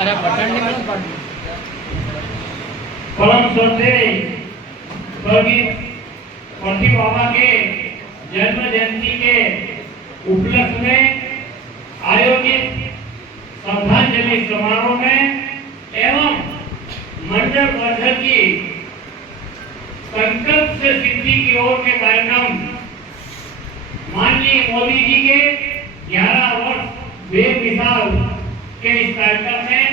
अरे बटन नहीं मिला पड़ परम श्रद्धेय स्वर्गीय पंथी बाबा के जन्म जयंती के उपलक्ष्य में आयोजित श्रद्धांजलि समारोह में एवं मंडल वर्धन की संकल्प से सिद्धि की ओर के कार्यक्रम माननीय मोदी जी के 11 वर्ष बेमिसाल के इस कार्यक्रम में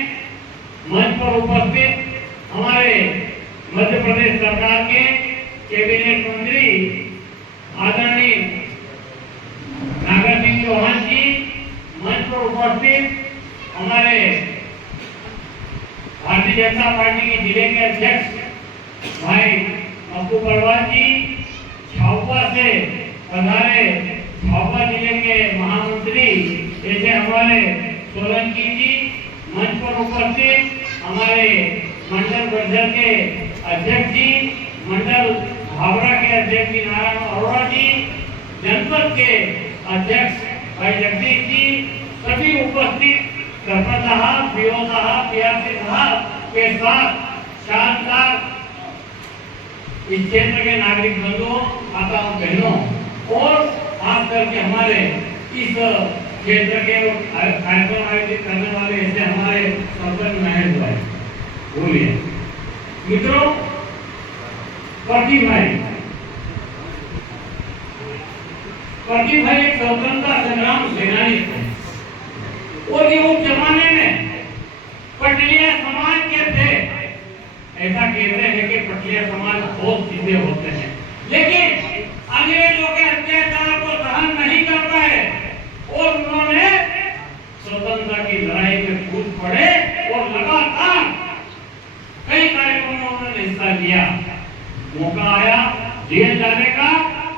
मंच पर उपस्थित हमारे मध्य प्रदेश सरकार के कैबिनेट मंत्री आदरणीय नागर सिंह चौहान जी, मंच पर उपस्थित हमारे भारतीय जनता पार्टी के जिले के अध्यक्ष भाई अब्बू परवार जी, झाबुआ से पधारे झाबुआ जिले के महामंत्री जैसे हमारे सोलंकी जी, मंच पर उपस्थित हमारे मंडल वर्धन के अध्यक्ष जी, मंडल भावरा के अध्यक्ष जी नारायण अरोड़ा जी, जनपद के अध्यक्ष भाई जगदीश जी, सभी उपस्थित सरपंच साहब, पीओ साहब, पीआरसी साहब के साथ शानदार इस क्षेत्र के नागरिक बंधुओं, माताओं, बहनों और खास करके हमारे इस क्षेत्र के कार्यक्रम आयोजित करने वाले ऐसे हमारे सरपंच महेश भाई, बोलिए मित्रों, प्रदीप भाई एक स्वतंत्रता संग्राम सेनानी थे और ये उस जमाने में पटलिया समाज के थे। ऐसा कहते हैं कि पटलिया समाज बहुत सीधे होते हैं, लेकिन अंग्रेजों के अत्याचार को सहन नहीं कर पाए और उन्होंने स्वतंत्रता की लड़ाई में कूद पड़े और लगातार कई कार्यक्रमों में उन्होंने हिस्सा लिया। मौका आया जेल जाने का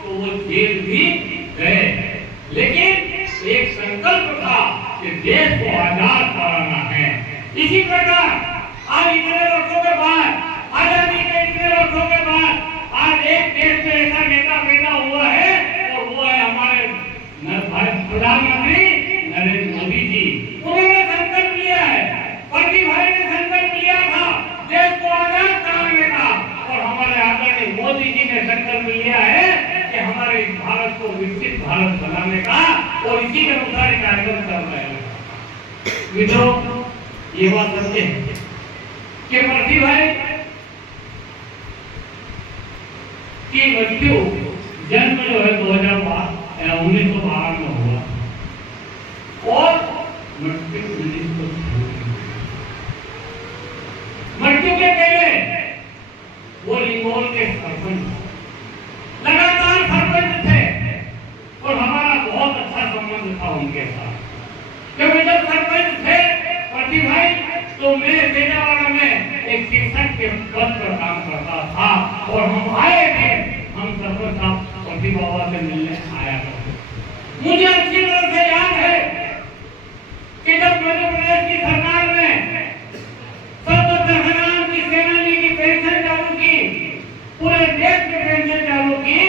तो वो जेल भी गए, लेकिन एक संकल्प था कि देश को आजाद कराना है। इसी प्रकार आज इतने वर्षों के बाद, आजादी के इतने वर्षों के बाद आज एक देश में ऐसा नेता पैदा हुआ है और वो है हमारे प्रधानमंत्री नरेंद्र मोदी जी। उन्होंने संकल्प लिया है, प्रदीप भाई ने संकल्प लिया था देश को आजाद कराने का और हमारे आदरणीय मोदी जी ने संकल्प लिया है कि हमारे भारत को विकसित भारत बनाने का और इसी के अनुसार कार्यक्रम कर रहे हैं। मित्रों, ये बात सत्य है कि प्रदीप भाई की मृत्यु जन्म जो है 1912 में हुआ और मृत्यु के पहले वो लिंगोल के सरपंच, लगातार सरपंच थे और हमारा बहुत अच्छा संबंध था उनके साथ। क्योंकि जब सरपंच थे प्रदीप भाई तो मैं सेनावाड़ा में एक शिक्षक के पद पर काम करता था और हम आए थे, हम सरपंच साहब प्रदीप बाबा से मिलने आया करते। मुझे अच्छी तरह से याद है कि जब मध्य प्रदेश की सरकार ने की सेनानी की पेंशन चालू की, पूरे देश में पेंशन चालू की,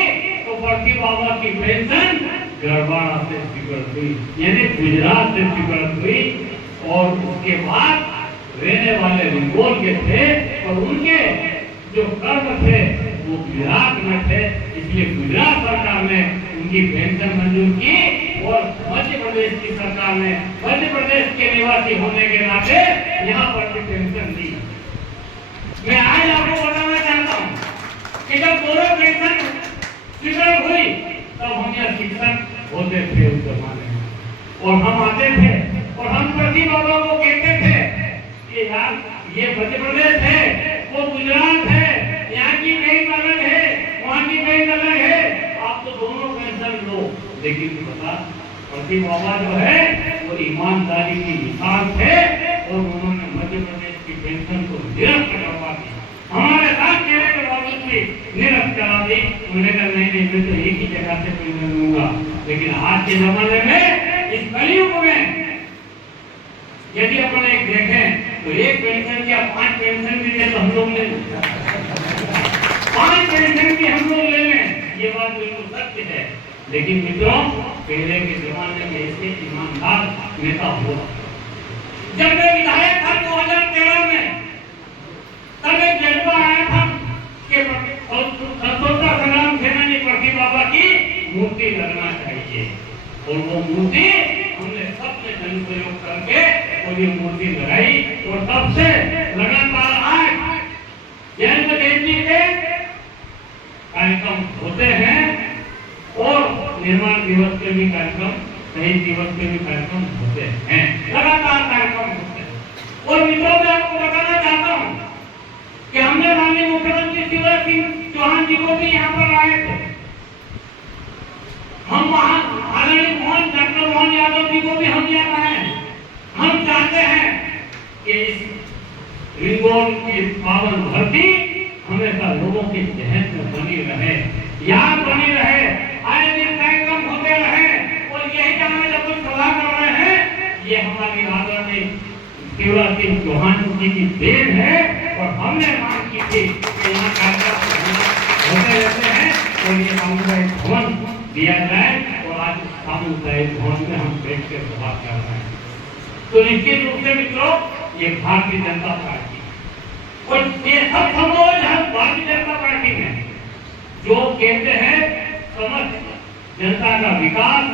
तो प्रदीप बाबा की पेंशन गड़बड़ा से स्वीकृत हुई, यानी गुजरात से स्वीकृत हुई और उसके बाद रहने वाले रिंगोल के थे और उनके जो कर्म थे वो गुजरात में थे, इसलिए गुजरात सरकार ने उनकी पेंशन मंजूर की और मध्य प्रदेश की सरकार ने मध्य प्रदेश के निवासी होने के नाते यहाँ पर भी पेंशन दी। मैं आज आपको बताना चाहता हूँ कि जब दोनों पेंशन स्वीकृत हुई तब हम यहाँ शिक्षक होते थे उस जमाने में और हम आते थे और हम प्रदीप बाबा को कहते थे कि यार ये मध्य प्रदेश है, वो गुजरात है, यहाँ की बैंक अलग है, वहाँ की बैंक अलग है, आप तो दोनों पेंशन लो। लेकिन पता प्रदीप बाबा जो है वो ईमानदारी की मिसाल थे और उन्होंने मध्य प्रदेश की पेंशन को निरस्त करवा दी। हमारे साथ कहने के बावजूद भी निरस्त करा दी। उन्होंने कहा नहीं, मैं तो एक ही जगह से पेंशन लूंगा। लेकिन आज के जमाने में, इस कलयुग में यदि अपन एक देखें तो एक पेंशन या 5 पेंशन भी ले तो हम लोग ले, 5 पेंशन भी हम लोग ले लें, ये बात बिल्कुल सत्य है। लेकिन मित्रों, पहले के जमाने में ऐसे ईमानदार नेता हुआ जब मैं विधायक था 2013 में, तब एक जज्बा आया था कि स्वतंत्रता संग्राम सेनानी प्रति बाबा की मूर्ति लगना चाहिए, और वो मूर्ति हमने सबने जन सहयोग करके वो मूर्ति लगाई, और तब से लगातार आज जयंत देवी के कार्यक्रम होते हैं, और निर्माण दिवस के भी कार्यक्रम, शहीद दिवस के भी कार्यक्रम होते हैं, लगातार कार्यक्रम होते हैं। और मित्रों, मैं आपको बताना चाहता हूं कि हमने माननीय मुख्यमंत्री शिवराज सिंह चौहान जी को भी यहाँ पर लाए थे। हम वहां आदरणीय डॉक्टर मोहन यादव जी को भी हम यहाँ लाए हैं। हम चाहते हैं कि इस रिंगोल की पावन धरती हमेशा लोगों के जहन में बनी रहे, याद बनी रहे, आए दिन कार्यक्रम होते रहे, और यही हमें जब कुछ सलाह कर रहे हैं, ये हमारी आदरणीय शिवराज सिंह चौहान जी की देन है, और हमने मांग की थी कि यहाँ कार्यक्रम होते रहते हैं, और ये सामुदायिक भवन दिया जाए, और आज सामुदायिक भवन में हम बैठ के सभा कर रहे हैं। तो निश्चित रूप से मित्रों, ये भारतीय जनता पार्टी, और ये सब समाज हम भारतीय जनता पार्टी में जो कहते हैं समस्त जनता का विकास,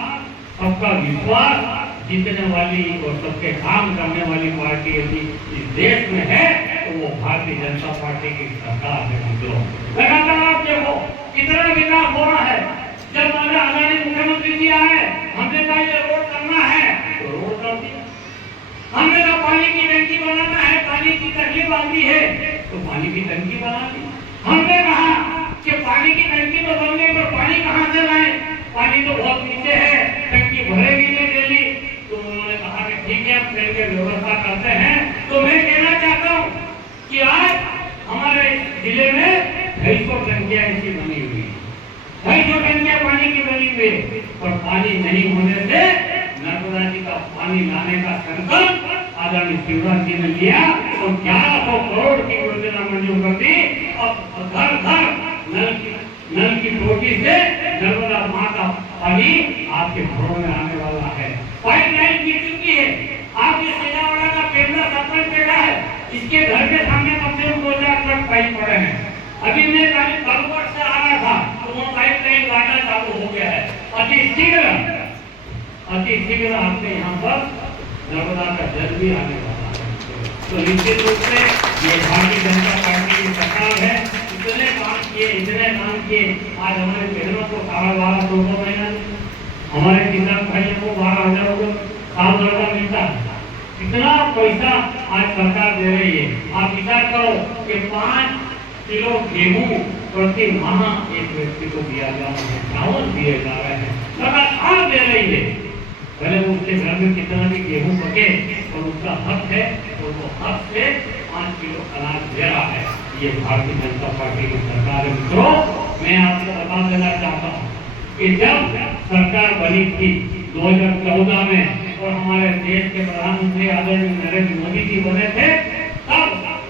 सबका विश्वास जीतने वाली और सबके काम करने वाली पार्टी यदि इस देश में है, तो वो भारतीय जनता पार्टी की सरकार है। मित्रों, लगातार आप देखो कितना विकास हो रहा है। जब आदरणीय मुख्यमंत्री जी आए, हमने कहा ये रोड करना है, तो रोड कर दिया। हमने कहा पानी की टंकी बनाना है, पानी की तकलीफ आती है, तो पानी की टंकी बना दी। हमने कहा कि पानी की टंकी तो बनने पर पानी कहाँ से लाए, पानी तो बहुत नीचे है, टंकी भरेगी नहीं डेली। तो उन्होंने कहा कि ठीक है, हम मिलकर व्यवस्था करते हैं। तो मैं कहना चाहता हूँ कि आज हमारे जिले में 250 टंकियां ऐसी बनी हुई है, 250 टंकियां पानी की बनी हुई है, और पानी नहीं होने से नर्मदा जी का पानी लाने का संकल्प आदरणीय शिवराज जी ने लिया, और 1100 करोड़ की योजना मंजूर कर दी। अब घर घर नल की टोटी से नर्मदा माँ का पानी आपके घरों में आने वाला है। पाइपलाइन गिर चुकी है, आपके सजावाड़ा का पेड़ना सरपंच बेटा है, इसके घर के सामने कम से कम 2000 ट्रक पाइप पड़े हैं। अभी मैं कालूगढ़ से आ रहा था, तो वो पाइपलाइन गाड़ना चालू हो गया है। अति शीघ्र आपके यहाँ पर नर्मदा का जल भी आने वाला है। तो निश्चित रूप से ये भारतीय जनता पार्टी की सरकार है। इतने काम किए, आज हमारे बहनों को 12,500 महीना, हमारे किसान भाइयों को 12,000 साल भर का मिलता है। इतना पैसा आज सरकार दे रही है। आप विचार करो कि 5 किलो गेहूं प्रति माह एक व्यक्ति को दिया जा रहा है, चावल दिए जा रहे हैं, लगातार दे रही है। पहले उसके घर में कितना भी गेहूं पके, और उसका हक है, और वो हक से 5 किलो अनाज दे रहा है। ये भारतीय जनता पार्टी की सरकार है। मित्रों, मैं आपको बता देना चाहता हूँ कि जब सरकार बनी थी 2014 में, और हमारे देश के प्रधानमंत्री आदरणीय नरेंद्र मोदी जी बने थे, तब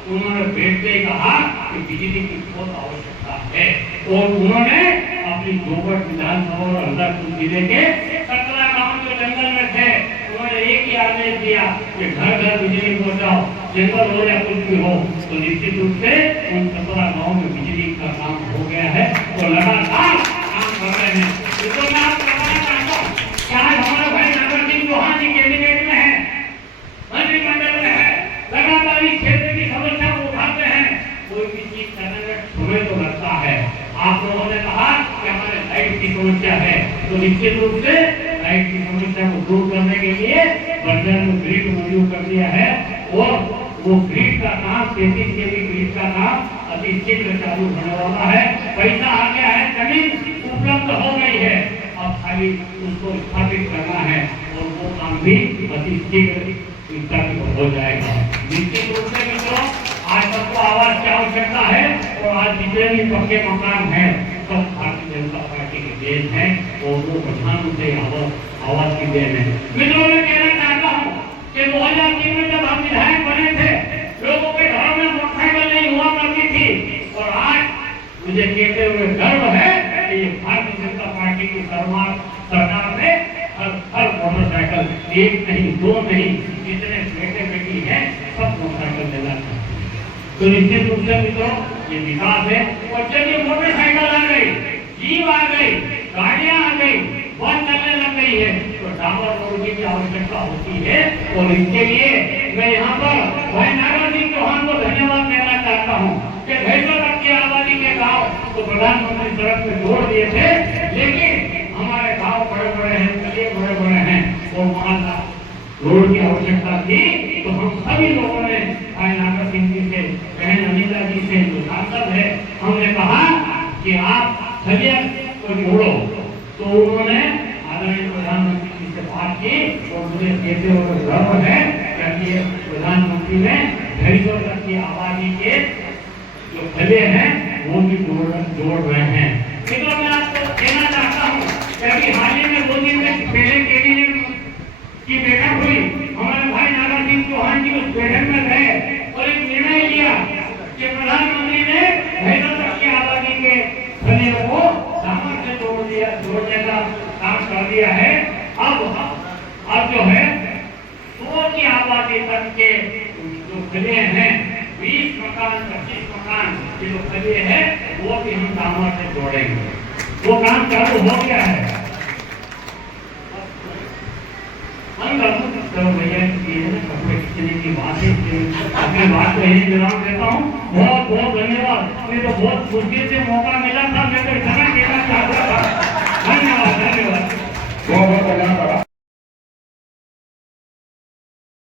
उन्होंने बैठते ही कहा कि बिजली की बहुत आवश्यकता है, और उन्होंने अपनी जोगढ़ विधानसभा और हरदापुर जिले के 17 गांव जो जंगल में थे, उन्होंने एक ही आदेश दिया कि घर घर बिजली पहुंचाओ, जंगल हो या कुछ भी हो। तो निश्चित रूप से उन 17 गाँव में बिजली का काम हो गया है, और लगातार काम कर रहे हैं। तो मैं आपको बताना चाहता हूँ कि आज हमारे भाई नागर सिंह चौहान जी कैबिनेट में है, मंत्रिमंडल में है, लगातार इस क्षेत्र की समस्या को उठाते हैं। कोई भी चीज करने में समय तो लगता है। आप लोगों ने कहा कि हमारे लाइट की समस्या है, तो निश्चित रूप से लाइट की समस्या को दूर करने के लिए बर्जर में ग्रिड मंजूर कर दिया है, और वो ग्रिड का काम 33 केवी ग्रिड का काम अति शीघ्र चालू होने वाला है। पैसा आ गया है, जमीन उपलब्ध हो गई है, अब खाली उसको स्थापित करना है, और वो काम भी अति शीघ्र हो जाएगा। निश्चित रूप से मित्रों, आज सबको आवाज की आवश्यकता है, और आज जितने भी पक्के मकान हैं सब भारतीय जनता पार्टी की देन है, और वो प्रधानमंत्री आवाज की देन है। मित्रों, मैं कहना चाहता हूँ कि 2003 में जब हम विधायक बने थे, लोगों के घरों में मोटरसाइकिल नहीं हुआ करती थी, और आज मुझे कहते हुए गर्व है कि ये भारतीय जनता पार्टी की सरकार ने हर मोटरसाइकिल, एक नहीं, दो नहीं, जितने बेटे तो निश्चित रूप से मित्रों ये विकास है। और चलिए मोटरसाइकिल आ गई, जीप आ गई, गाड़ियां आ गई, बस चलने लग गई है, तो डामर रोड की भी आवश्यकता होती है। और इसके लिए मैं यहाँ पर भाई नारायण सिंह चौहान को धन्यवाद देना चाहता हूँ कि भैंसों तक की आबादी के गाँव तो प्रधानमंत्री सड़क में जोड़ दिए थे, लेकिन हमारे गाँव बड़े बड़े हैं, गली बड़े बड़े हैं, और वहाँ रोड की आवश्यकता थी। तो हम सभी लोगों ने भाई नारायण सिंह जी से, बहन अनिता जी से, जो सांसद है, हमने कहा कि आप सभी को जोड़ो। तो उन्होंने आदरणीय प्रधानमंत्री जी से बात की और मुझे कहते हुए गर्व है कि ये प्रधानमंत्री ने 250 तक की आबादी के जो फले हैं वो भी जोड़ रहे हैं। लेकिन मैं आपको कहना चाहता हूँ कि अभी हाल ही में 2 दिन में पहले कैबिनेट की बैठक हुई, हमारे भाई नारायण सिंह चौहान जी उस बैठक में गए और एक निर्णय लिया कि प्रधानमंत्री ने 250 तक की आबादी के फले को दामन से जोड़ने का काम कर दिया है। अब जो है 100 की आबादी तक के जो फले हैं, 20 मकान 25 मकान के जो फले हैं वो भी हम दामन से जोड़ेंगे। वो काम चालू हो गया है। भैया कपड़े खींचने की बात है, अपनी बात को यही विराम देता हूँ। बहुत बहुत धन्यवाद। मुझे तो बहुत खुशी से मौका मिला था, मैं तो